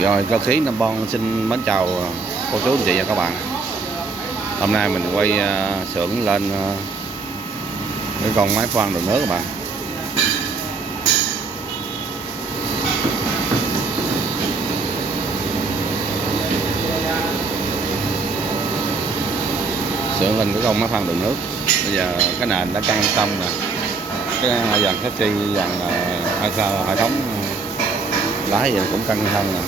Rồi cơ khí Nam Bon xin mến chào cô chú anh chị và các bạn. Hôm nay mình quay xưởng lên cái con máy khoan đường nước các bạn. Xưởng lên cái con máy khoan đường nước. Bây giờ cái nền đã căng xong nè. Cái dàn taxi dàn hệ thống lái gì cũng căng xong nè.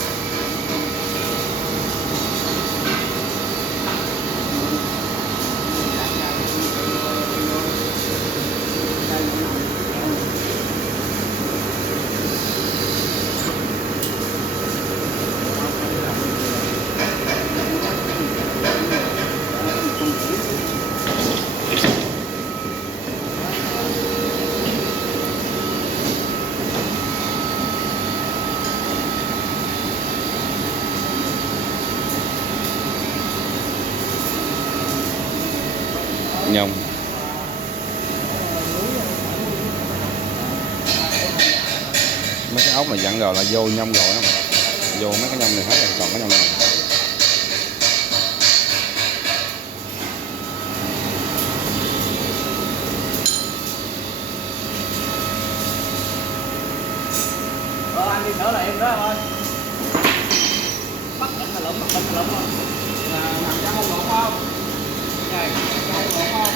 Nhông mấy cái ốc này dặn rồi là vô nhông rồi đó mà. Vô mấy cái nhông này hết rồi, còn cái nhông này anh đi thở lại em đó thôi. Bắt anh là lụm không? Nằm ra không lộn không? Trời, không lộn không?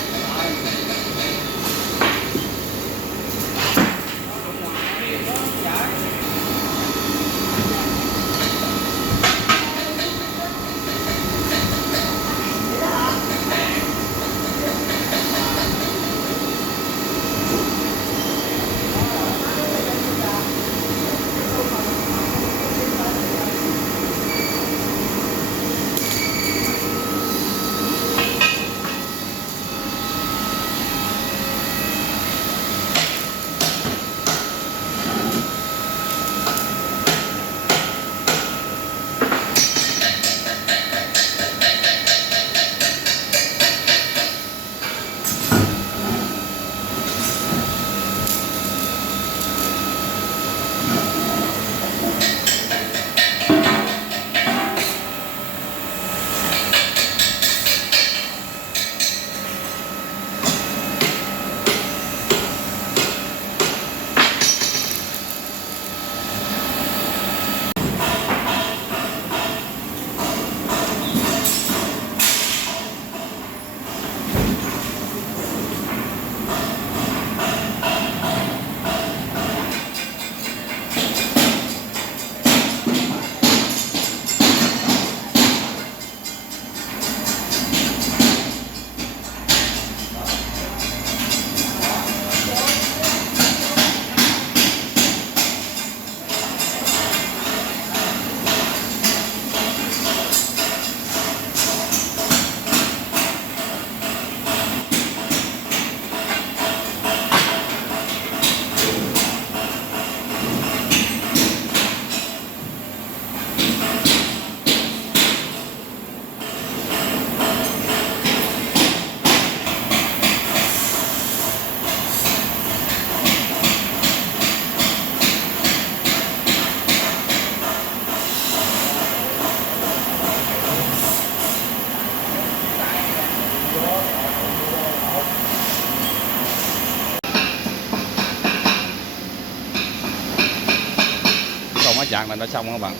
máy chạc này đã xong các bạn.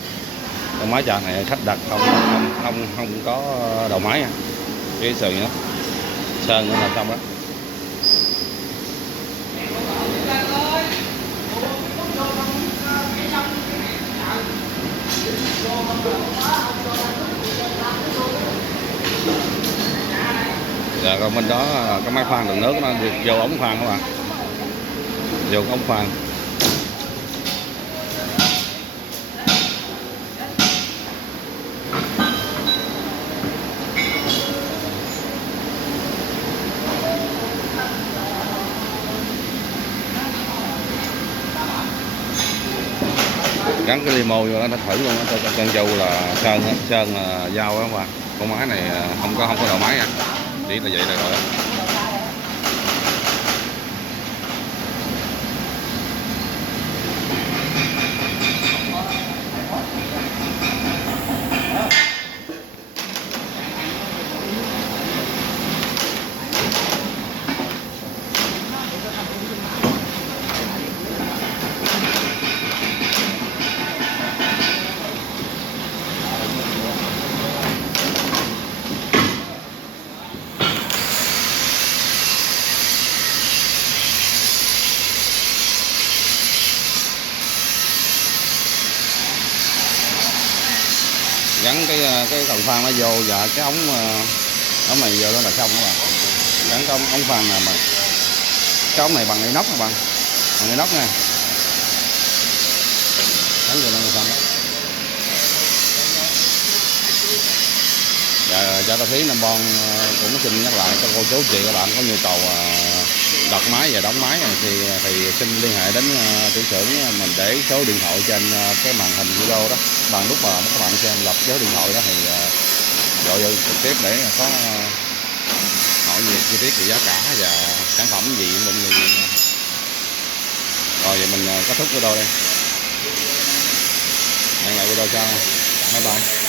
Con máy chạc này khách đặt không có đầu máy nha. Cái sườn nữa sơn nữa là xong đó. Rồi còn bên đó cái máy khoan đường nước nó được vô ống khoan các bạn, vô ống khoan. Gắn cái limo vô đó, nó thử luôn á, cho con trâu là sơn là dao đó mà. Con máy này không có đầu máy nha, chỉ là vậy là rồi đó. gắn cái cần phan nó vô và cái ống này vô đó là xong các bạn. Gắn cái ống phan này mà cái ống này bằng inox các bạn, bằng inox nha, gắn vô nó là xong đó. Và cho ta thấy Nam Bon cũng xin nhắc lại cho cô chú chị các bạn có nhu cầu đặt máy và đóng máy thì xin liên hệ đến chủ xưởng mình, để số điện thoại trên cái màn hình video đó. Lúc mà các bạn xem gặp số điện thoại đó thì gọi vô trực tiếp để có hỏi về chi tiết về giá cả và sản phẩm gì bên người. Rồi vậy mình kết thúc video đây. Hẹn lại video sau. Bye bye.